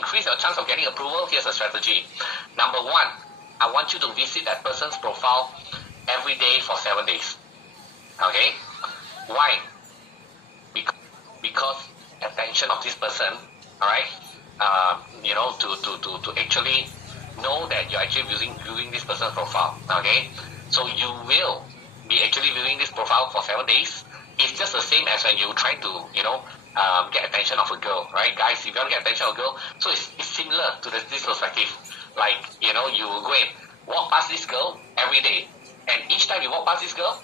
increase your chance of getting approval, here's a strategy. Number one, I want you to visit that person's profile every day for 7 days. Okay? Why? Because attention of this person, alright, to actually know that you're actually viewing this person's profile. Okay? So you will be actually viewing this profile for 7 days. It's just the same as when you try to, get attention of a girl, right? Guys, if you want to get attention of a girl, so it's similar to this perspective. Like, you go and walk past this girl every day. And each time you walk past this girl,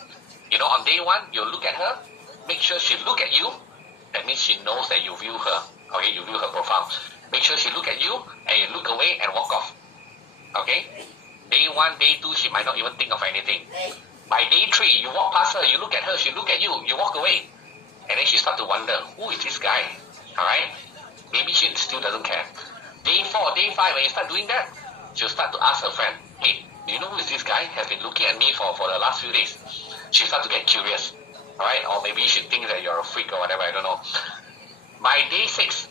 on day one, you look at her, make sure she look at you. That means she knows that you view her. Okay, you view her profile. Make sure she look at you, and you look away and walk off. Okay? Day one, day two, she might not even think of anything. By day three, you walk past her, you look at her, she look at you, you walk away. And then she start to wonder, who is this guy? Alright? Maybe she still doesn't care. Day 4, day 5, when you start doing that, she'll start to ask her friend, hey, do you know who is this guy? Has been looking at me for the last few days. She'll start to get curious. Alright? Or maybe she thinks that you're a freak or whatever, I don't know. By day 6,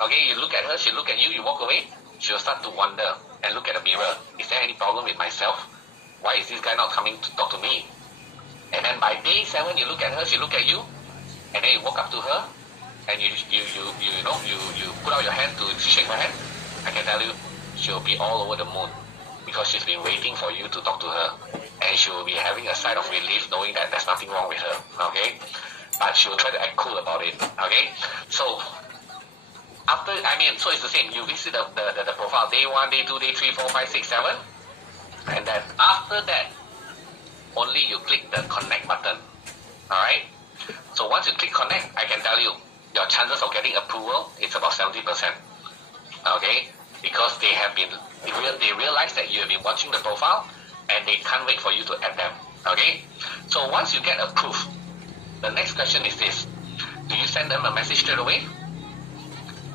okay, you look at her, she look at you, you walk away, she'll start to wonder and look at the mirror. Is there any problem with myself? Why is this guy not coming to talk to me? And then by day 7, you look at her, she look at you, and then you walk up to her, and you put out your hand to shake her hand. I can tell you, she'll be all over the moon because she's been waiting for you to talk to her, and she will be having a sigh of relief knowing that there's nothing wrong with her. Okay, but she will try to act cool about it. Okay, so so it's the same. You visit the profile day 1, day 2, day 3, 4, 5, 6, 7. And then after that, only you click the connect button. Alright? So once you click connect, I can tell you, your chances of getting approval is about 70%. Okay? Because they realize that you have been watching the profile and they can't wait for you to add them. Okay? So once you get approved, the next question is this. Do you send them a message straight away?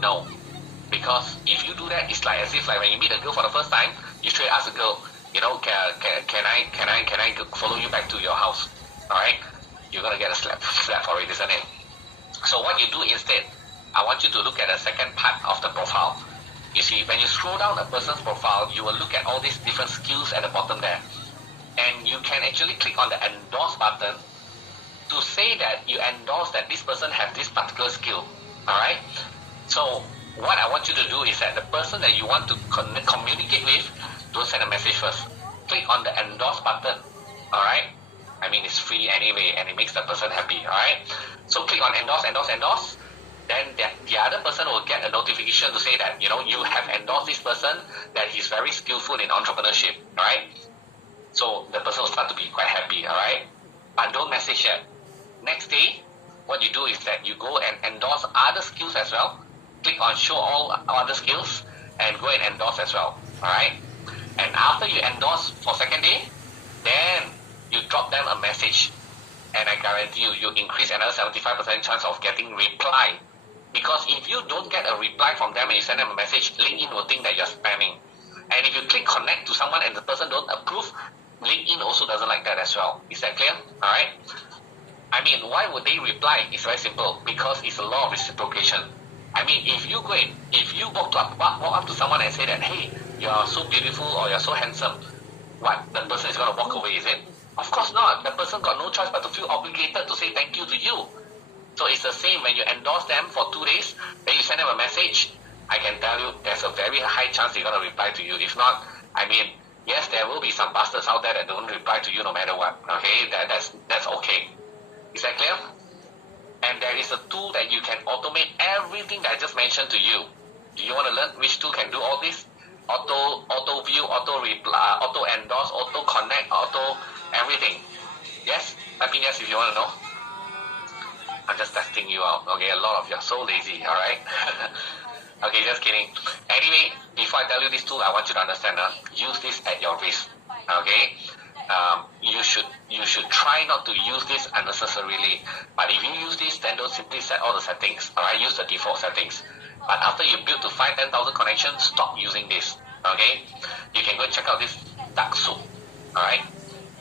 No. Because if you do that, it's like as if when you meet a girl for the first time, you straight ask the girl, can I follow you back to your house? Alright? You're gonna get a slap for it, isn't it? So what you do instead, I want you to look at the second part of the profile. You see, when you scroll down a person's profile, you will look at all these different skills at the bottom there. And you can actually click on the endorse button to say that you endorse that this person has this particular skill. Alright? So what I want you to do is that the person that you want to communicate with, don't send a message first. Click on the endorse button. Alright? I mean, it's free anyway, and it makes the person happy. Alright? So click on endorse. Then the other person will get a notification to say that, you have endorsed this person, that he's very skillful in entrepreneurship. Alright? So the person will start to be quite happy. Alright? But don't message yet. Next day, what you do is that you go and endorse other skills as well. Click on show all other skills and go and endorse as well. Alright? And after you endorse for second day, then you drop them a message. And I guarantee you increase another 75% chance of getting reply. Because if you don't get a reply from them and you send them a message, LinkedIn will think that you're spamming. And if you click connect to someone and the person don't approve, LinkedIn also doesn't like that as well. Is that clear? Alright? I mean, why would they reply? It's very simple. Because it's a law of reciprocation. I mean, if you walk up to someone and say that, hey, you are so beautiful or you're so handsome, what? The person is going to walk away, is it? Of course not. The person got no choice but to feel obligated to say thank you to you. So it's the same when you endorse them for 2 days, then you send them a message. I can tell you there's a very high chance they're going to reply to you. If not, I mean, yes, there will be some bastards out there that don't reply to you no matter what. Okay, that's okay. Is that clear? And there is a tool that you can automate everything that I just mentioned to you. Do you want to learn which tool can do all this? Auto view, auto reply, auto endorse, auto connect, auto everything. Yes? Type in yes if you want to know. I'm just testing you out. Okay, a lot of you are so lazy, alright? Okay, just kidding. Anyway, before I tell you this tool, I want you to understand, use this at your risk. Okay? You should try not to use this unnecessarily. But if you use this, then don't simply set all the settings. Alright, use the default settings. But after you build to 5,000, 10,000 connections, stop using this. Okay? You can go and check out this dark soup. Alright?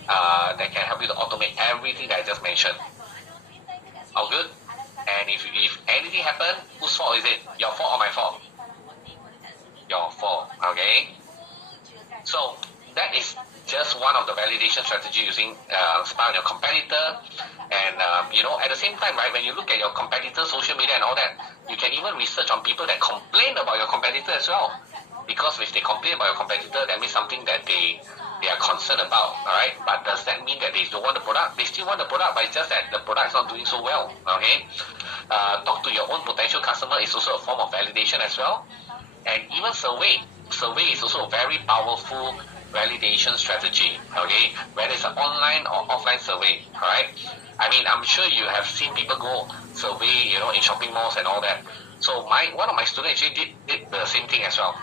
That can help you to automate everything that I just mentioned. All good? And if anything happen, whose fault is it? Your fault or my fault? is just one of the validation strategy using spy on your competitor. And at the same time, right, when you look at your competitor social media and all that, you can even research on people that complain about your competitor as well. Because if they complain about your competitor, that means something that they are concerned about, alright? But does that mean that they don't want the product? They still want the product, but it's just that the product is not doing so well, okay? Talk to your own potential customer is also a form of validation as well. And even survey is also a very powerful validation strategy, okay? Whether it's an online or offline survey, alright? I mean, I'm sure you have seen people go survey, in shopping malls and all that. So one of my students actually did the same thing as well.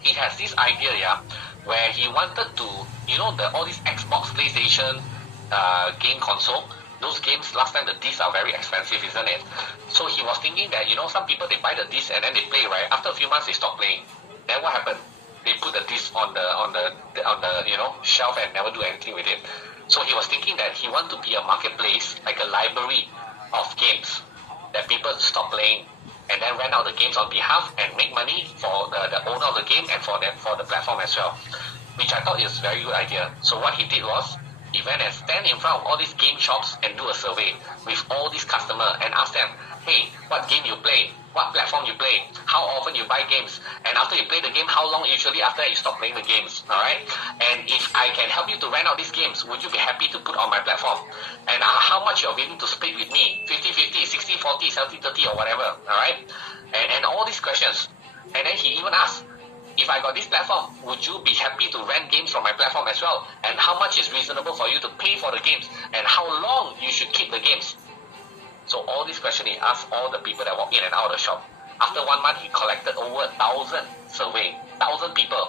He has this idea, where he wanted to, all these Xbox, PlayStation, game console, those games, last time the discs are very expensive, isn't it? So he was thinking that, some people, they buy the disc and then they play, right? After a few months, they stop playing. Then what happened? They put the disc on the shelf and never do anything with it. So he was thinking that he want to be a marketplace, like a library of games that people stop playing, and then rent out the games on behalf and make money for the owner of the game and for the platform as well, which I thought is a very good idea. So what he did was, he went and stand in front of all these game shops and do a survey with all these customers and ask them, hey, what game you play? What platform you play? How often you buy games? And after you play the game, how long usually after you stop playing the games? Alright? And if I can help you to rent out these games, would you be happy to put on my platform? And how much you're willing to split with me? 50-50, 60-40, 70-30 or whatever. Alright? And all these questions. And then he even asked, if I got this platform, would you be happy to rent games from my platform as well? And how much is reasonable for you to pay for the games? And how long you should keep the games? So all these questions he asked all the people that walk in and out of the shop. After 1 month, he collected over 1,000 survey, 1,000 people.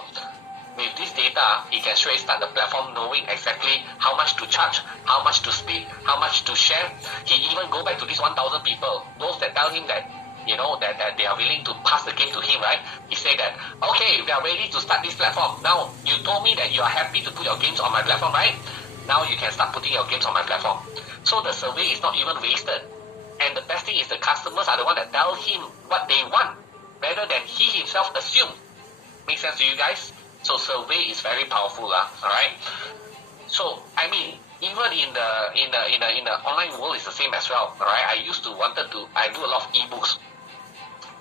With this data, he can straight start the platform knowing exactly how much to charge, how much to split, how much to share. He even go back to these 1,000 people, those that tell him that, that they are willing to pass the game to him, right? He said that, okay, we are ready to start this platform. Now, you told me that you are happy to put your games on my platform, right? Now you can start putting your games on my platform. So the survey is not even wasted. And the best thing is the customers are the one that tell him what they want, rather than he himself assume. Make sense to you guys? So survey is very powerful, alright? So, I mean, even in the online world is the same as well, alright? I do a lot of ebooks.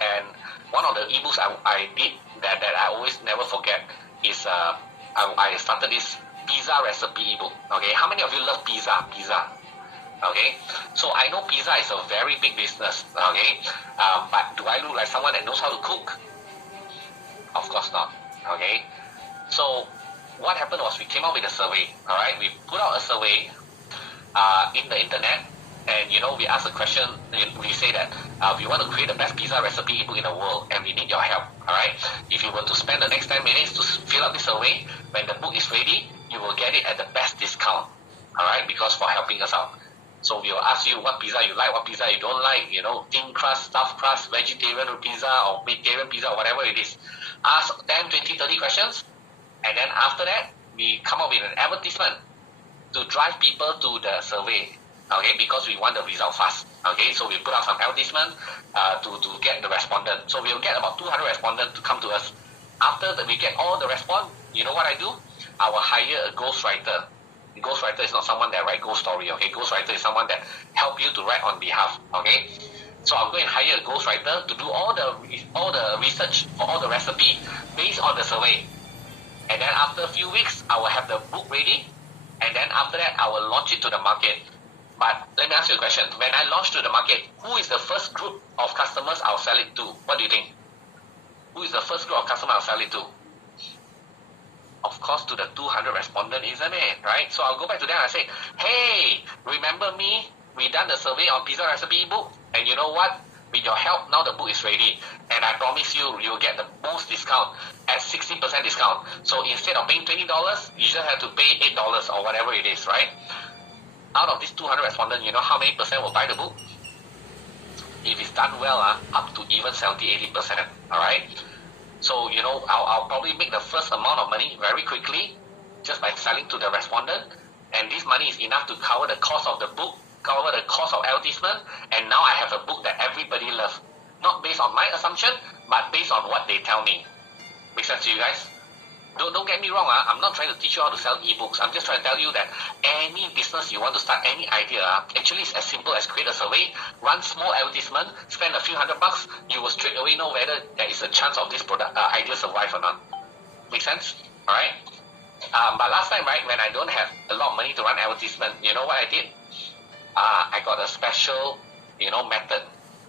And one of the ebooks I did that I always never forget is I started this pizza recipe ebook. Okay, how many of you love pizza? Okay, so I know pizza is a very big business. Okay, but do I look like someone that knows how to cook? Of course not. Okay, so what happened was we came up with a survey. All right, we put out a survey in the internet, and we ask a question. We say that we want to create the best pizza recipe ebook in the world, and we need your help. All right, if you were to spend the next 10 minutes to fill out the survey, when the book is ready, you will get it at the best discount. All right, because for helping us out. So we will ask you what pizza you like, what pizza you don't like, thin crust, stuffed crust, vegetarian pizza or vegetarian pizza, whatever it is. Ask 10, 20, 30 questions, and then after that, we come up with an advertisement to drive people to the survey, okay, because we want the result fast, okay, so we put out some advertisement to get the respondent. So we will get about 200 respondents to come to us. After we get all the response, you know what I do? I will hire a ghostwriter. The ghostwriter is not someone that write ghost story, okay? Ghostwriter is someone that help you to write on behalf, okay? So I'm going to hire a ghostwriter to do all the research for all the recipe based on the survey. And then after a few weeks, I will have the book ready. And then after that, I will launch it to the market. But let me ask you a question. When I launch to the market, who is the first group of customers I'll sell it to? What do you think? Who is the first group of customers I'll sell it to? Of course, to the 200 respondents, isn't it? Right? So I'll go back to them and say, hey, remember me? We done the survey on pizza recipe book. And you know what? With your help, now the book is ready. And I promise you, you'll get the most discount at 60% discount. So instead of paying $20, you just have to pay $8 or whatever it is, right? Out of these 200 respondents, you know how many percent will buy the book? If it's done well, up to even 70-80%. Alright? So, I'll probably make the first amount of money very quickly just by selling to the respondent. And this money is enough to cover the cost of the book, cover the cost of advertisement, and now I have a book that everybody loves. Not based on my assumption, but based on what they tell me. Make sense to you guys? Don't get me wrong, I'm not trying to teach you how to sell ebooks. I'm just trying to tell you that any business you want to start, any idea, actually is as simple as create a survey, run small advertisement, spend a few $100, you will straight away know whether there is a chance of this product idea survive or not. Make sense? Alright? But last time, right, when I don't have a lot of money to run advertisement, you know what I did? I got a special, method.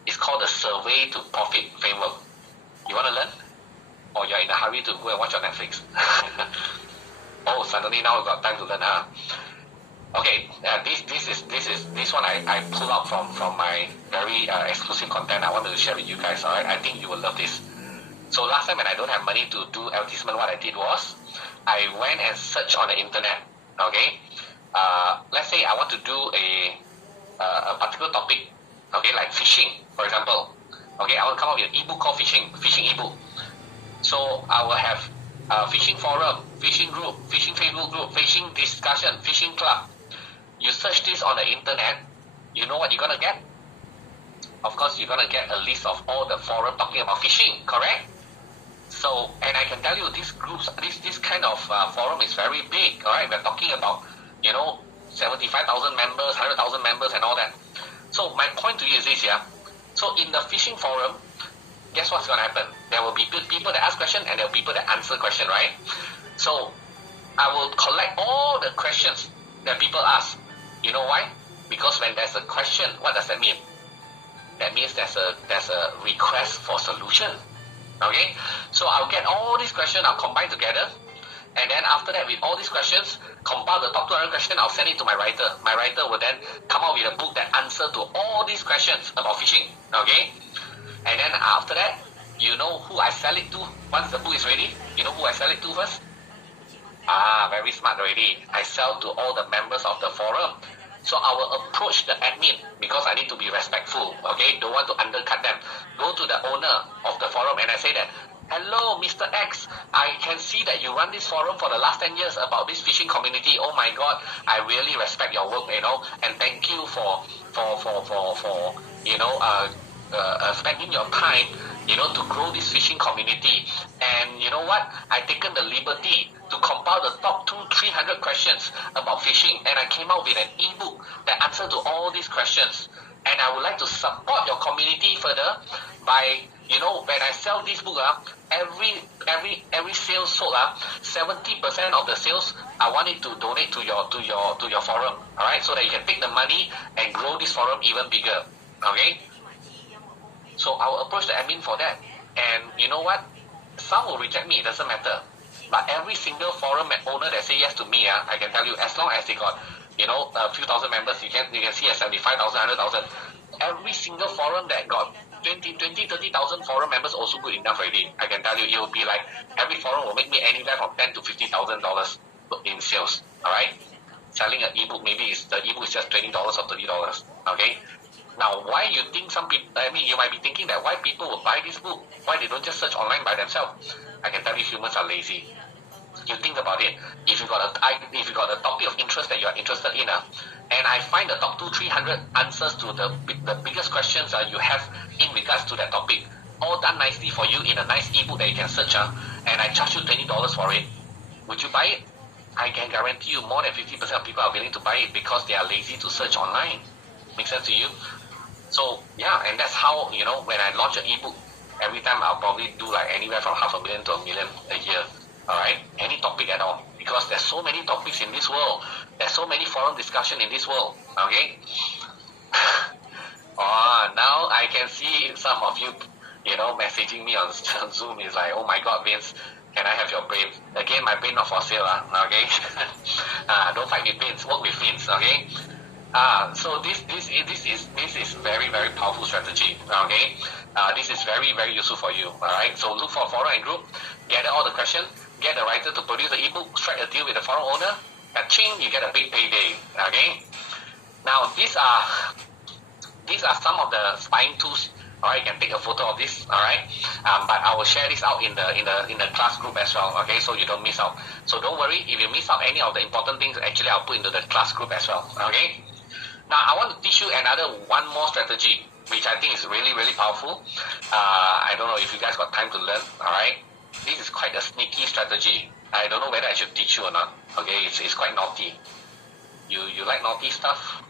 It's called the survey to profit framework. You want to learn? Or you're in a hurry to go and watch on Netflix? Oh, suddenly now we've got time to learn, huh? Okay, this one I pulled out from my very exclusive content I wanted to share with you guys. Alright, I think you will love this. So last time when I don't have money to do advertisement, what I did was I went and searched on the internet. Okay, let's say I want to do a particular topic. Okay, like fishing, for example. Okay, I want to come up with an ebook called fishing ebook. So I will have fishing forum, fishing group, fishing Facebook group, fishing discussion, fishing club. You search this on the internet, you know what you're gonna get? Of course, you're gonna get a list of all the forum talking about fishing, correct? So, and I can tell you, these groups, this kind of forum is very big. All right, we're talking about 75,000 members, 100,000 members, and all that. So my point to you is this, yeah. So in the fishing forum, guess what's going to happen? There will be people that ask questions and there will be people that answer questions, right? So I will collect all the questions that people ask. You know why? Because when there's a question, what does that mean? That means there's a request for solution. Okay? So I'll get all these questions, I'll combine together, and then after that, with all these questions, compile the top 200 questions, I'll send it to my writer. My writer will then come out with a book that answers to all these questions about fishing. Okay? And then after that, you know who I sell it to once the book is ready? You know who I sell it to first? Very smart already. I sell to all the members of the forum. So I will approach the admin because I need to be respectful. Okay? Don't want to undercut them. Go to the owner of the forum and I say that, hello, Mr. X. I can see that you run this forum for the last 10 years about this fishing community. Oh my God, I really respect your work, and thank you for spending your time, to grow this fishing community. And you know what? I've taken the liberty to compile the top 200-300 questions about fishing, and I came out with an ebook that answers to all these questions. And I would like to support your community further by, when I sell this book, every sales sold, 70% of the sales, I want it to donate to your forum. All right, so that you can take the money and grow this forum even bigger. Okay. So I will approach the admin for that. And you know what? Some will reject me, it doesn't matter. But every single forum owner that say yes to me, I can tell you, as long as they got, a few thousand members, you can see a 75,000, 100,000. Every single forum that got 20, 30,000 forum members also good enough already. I can tell you, it will be like, every forum will make me anywhere from $10,000 to $50,000 in sales. Alright? Selling an ebook, maybe the ebook is just $20 or $30. Okay? Now, why you think you might be thinking that why people will buy this book? Why they don't just search online by themselves? I can tell you, humans are lazy. You think about it. If you got a topic of interest that you are interested in, and I find the top 200-300 answers to the biggest questions you have in regards to that topic, all done nicely for you in a nice ebook that you can search, and I charge you $20 for it, would you buy it? I can guarantee you more than 50% of people are willing to buy it because they are lazy to search online. Make sense to you? So yeah, and that's how, when I launch an ebook, every time I'll probably do like anywhere from $500,000 to $1 million a year. Alright? Any topic at all. Because there's so many topics in this world. There's so many forum discussion in this world. Okay? Now I can see some of you, messaging me on Zoom is like, oh my God, Vince, can I have your brain? Again, my brain not for sale, okay? Don't fight with Vince, work with Vince, okay? So this is very, very powerful strategy. Okay, this is very, very useful for you. All right. So look for a forum and group, gather all the questions, get the writer to produce the ebook, strike a deal with the forum owner. Ching, you get a big payday. Okay. Now these are some of the spying tools. All right, you can take a photo of this. All right, but I will share this out in the class group as well. Okay, so you don't miss out. So don't worry if you miss out any of the important things. Actually, I'll put into the class group as well. Okay. Now, I want to teach you one more strategy, which I think is really, really powerful. I don't know if you guys got time to learn, alright? This is quite a sneaky strategy. I don't know whether I should teach you or not. Okay, it's quite naughty. You like naughty stuff?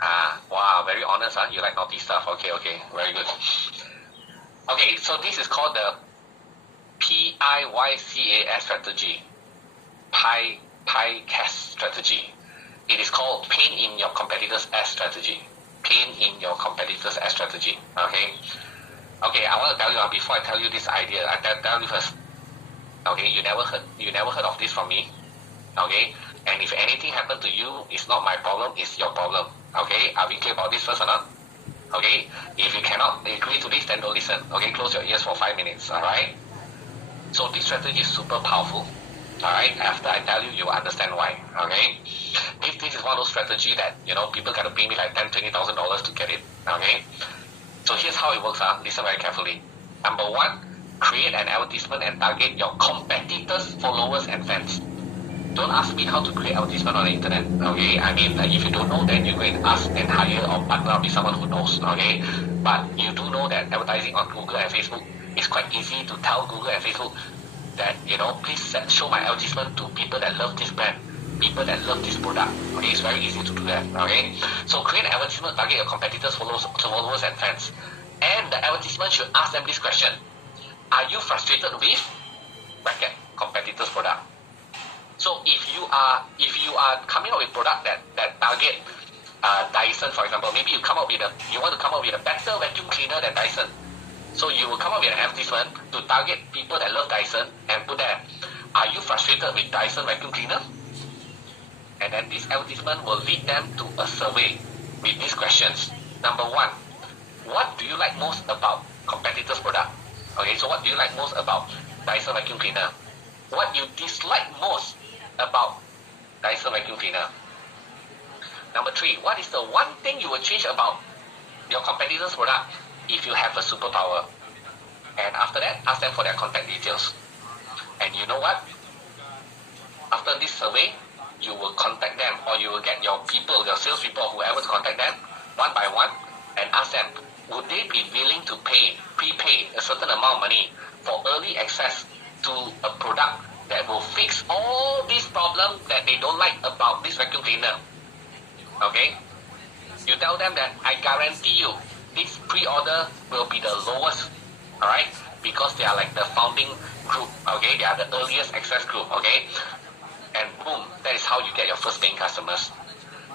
Wow, very honest, huh? You like naughty stuff. Okay, very good. Okay, so this is called the PIYCAS strategy. PICAS strategy. It is called pain in your competitors' ass strategy. Pain in your competitors' ass strategy. Okay. Okay, I want to tell you before I tell you this idea. I tell you first. Okay, you never heard of this from me. Okay, and if anything happened to you, it's not my problem. It's your problem. Okay, are we clear about this first or not? Okay, if you cannot agree to this, then don't listen. Okay, close your ears for 5 minutes. All right. So this strategy is super powerful. Alright, after I tell you, you will understand why. Okay? This is one of those strategies that, people gotta pay me like $10,000-$20,000 to get it. Okay? So here's how it works. Listen very carefully. Number one, create an advertisement and target your competitors, followers, and fans. Don't ask me how to create advertisement on the internet. Okay? I mean, if you don't know, then you go and ask and hire or partner with someone who knows. Okay? But you do know that advertising on Google and Facebook is quite easy to tell Google and Facebook that, please show my advertisement to people that love this brand, people that love this product. Okay, it's very easy to do that. Okay, so create an advertisement, target your competitors, followers and fans. And the advertisement should ask them this question: are you frustrated with competitors' product? So if you are coming up with product that target Dyson, for example, maybe you want to come up with a better vacuum cleaner than Dyson. So you will come up with an advertisement to target people that love Dyson and put there, are you frustrated with Dyson vacuum cleaner? And then this advertisement will lead them to a survey with these questions. Number one, what do you like most about competitors' product? Okay, so what do you like most about Dyson vacuum cleaner? What you dislike most about Dyson vacuum cleaner? Number three, what is the one thing you will change about your competitors' product if you have a superpower? And after that, ask them for their contact details. And you know what? After this survey, you will contact them, or you will get your salespeople, or whoever to contact them one by one and ask them, would they be willing to prepay a certain amount of money for early access to a product that will fix all these problems that they don't like about this vacuum cleaner? Okay? You tell them that I guarantee you this pre-order will be the lowest, alright? Because they are like the founding group, okay? They are the earliest access group, okay? And boom, that is how you get your first paying customers.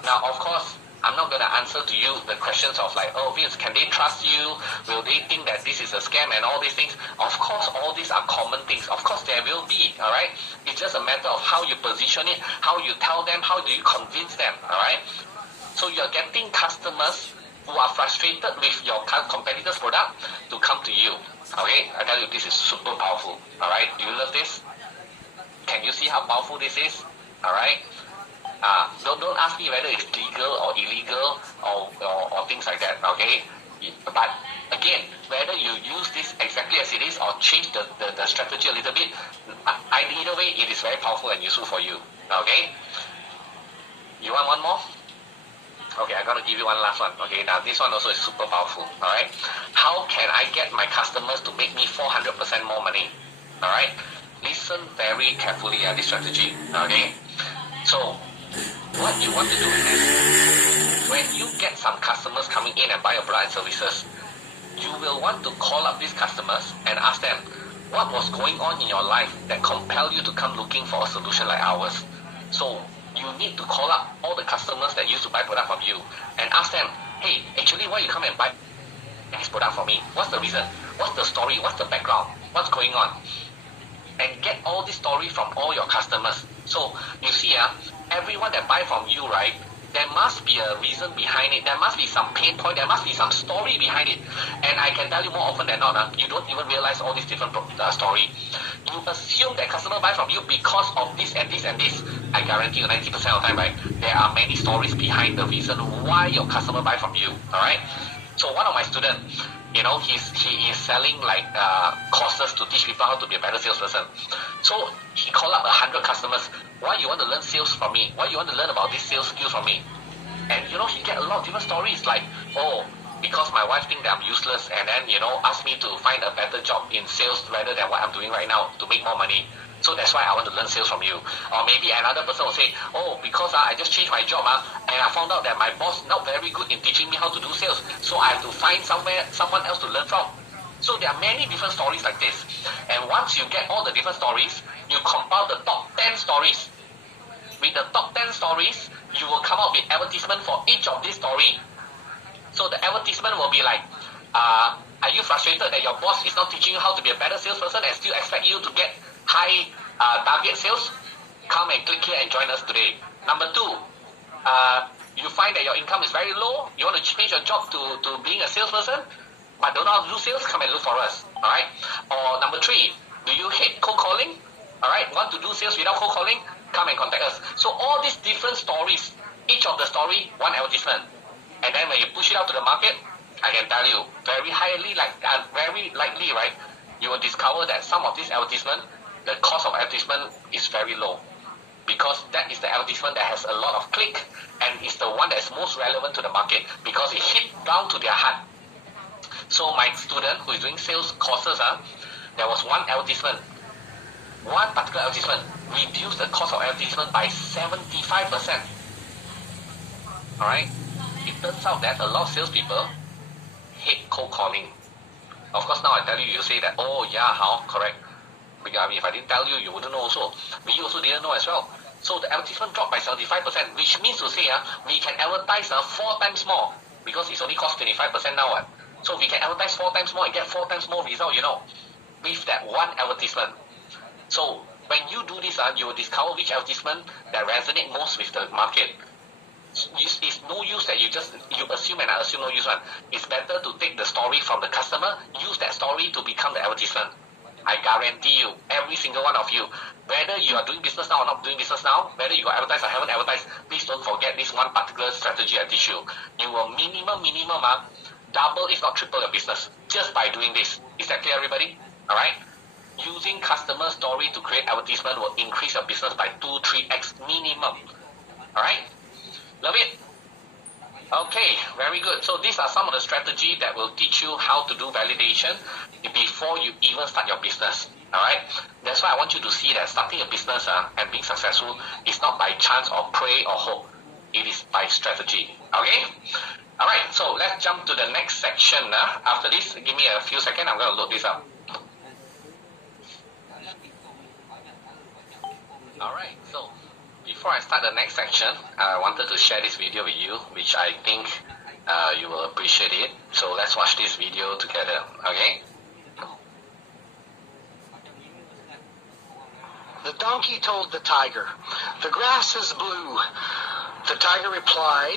Now, of course, I'm not going to answer to you the questions of like, oh, Vince, can they trust you? Will they think that this is a scam and all these things? Of course, all these are common things. Of course, there will be, alright? It's just a matter of how you position it, how you tell them, how do you convince them, alright? So you're getting customers who are frustrated with your competitor's product to come to you. Okay, I tell you, this is super powerful. Alright, do you love this? Can you see how powerful this is? Alright, don't ask me whether it's legal or illegal or things like that. Okay, but again, whether you use this exactly as it is or change the strategy a little bit, either way, it is very powerful and useful for you. Okay, you want one more? Okay, I'm going to give you one last one. Okay, now this one also is super powerful. Alright, how can I get my customers to make me 400% more money? Alright, listen very carefully at this strategy. Okay, so what you want to do is, when you get some customers coming in and buy your product and services, you will want to call up these customers and ask them, what was going on in your life that compelled you to come looking for a solution like ours? So you need to call up all the customers that used to buy product from you and ask them, hey, actually, why you come and buy this product from me? What's the reason? What's the story? What's the background? What's going on? And get all this story from all your customers. So you see, everyone that buy from you, right, there must be a reason behind it. There must be some pain point. There must be some story behind it. And I can tell you more often than not, you don't even realize all these different story. You assume that customer buy from you because of this and this and this. I guarantee you 90% of the time, right, there are many stories behind the reason why your customer buy from you. Alright? So one of my students, he is selling like courses to teach people how to be a better salesperson. So he called up 100 customers. Why you want to learn sales from me? Why you want to learn about these sales skills from me? And he get a lot of different stories like, oh, because my wife think that I'm useless and then, ask me to find a better job in sales rather than what I'm doing right now to make more money. So that's why I want to learn sales from you. Or maybe another person will say, oh, because I just changed my job and I found out that my boss not very good in teaching me how to do sales. So I have to find someone else to learn from. So there are many different stories like this. And once you get all the different stories, you compile the top 10 stories. With the top 10 stories, you will come up with advertisement for each of these stories. So the advertisement will be like, are you frustrated that your boss is not teaching you how to be a better salesperson and still expect you to get high target sales? Come and click here and join us today. Number 2, you find that your income is very low. You want to change your job to being a salesperson, but don't know how to do sales? Come and look for us. All right. Or number 3, do you hate cold calling? All right. Want to do sales without cold calling? Come and contact us. So all these different stories, each of the story, one advertisement. And then when you push it out to the market, I can tell you, very likely, right, you will discover that some of these advertisement, the cost of advertisement is very low. Because that is the advertisement that has a lot of click and is the one that is most relevant to the market because it hit down to their heart. So my student who is doing sales courses, there was one advertisement, one particular advertisement reduced the cost of advertisement by 75%. Alright? It turns out that a lot of salespeople hate cold calling. Of course, now I tell you, you say that, oh yeah, how? Correct. Because I mean, if I didn't tell you, you wouldn't know also. We also didn't know as well. So the advertisement dropped by 75%, which means to say we can advertise 4 times more because it's only cost 25% now. So we can advertise 4 times more and get 4 times more result, with that one advertisement. So when you do this, you will discover which advertisement that resonate most with the market. It's no use that you assume and I assume no use one. It's better to take the story from the customer, use that story to become the advertisement. I guarantee you, every single one of you, whether you are doing business now or not doing business now, whether you advertise or haven't advertised, please don't forget this one particular strategy I teach you. You will minimum, double if not triple your business just by doing this. Is that clear, everybody? All right? Using customer story to create advertisement will increase your business by 2-3x minimum. All right? Love it? Okay, very good. So these are some of the strategies that will teach you how to do validation before you even start your business. Alright? That's why I want you to see that starting a business and being successful is not by chance or pray or hope. It is by strategy. Okay? Alright, so let's jump to the next section. After this, give me a few seconds. I'm going to load this up. Alright, so before I start the next section, I wanted to share this video with you, which I think you will appreciate it. So let's watch this video together, okay? The donkey told the tiger, "The grass is blue." The tiger replied,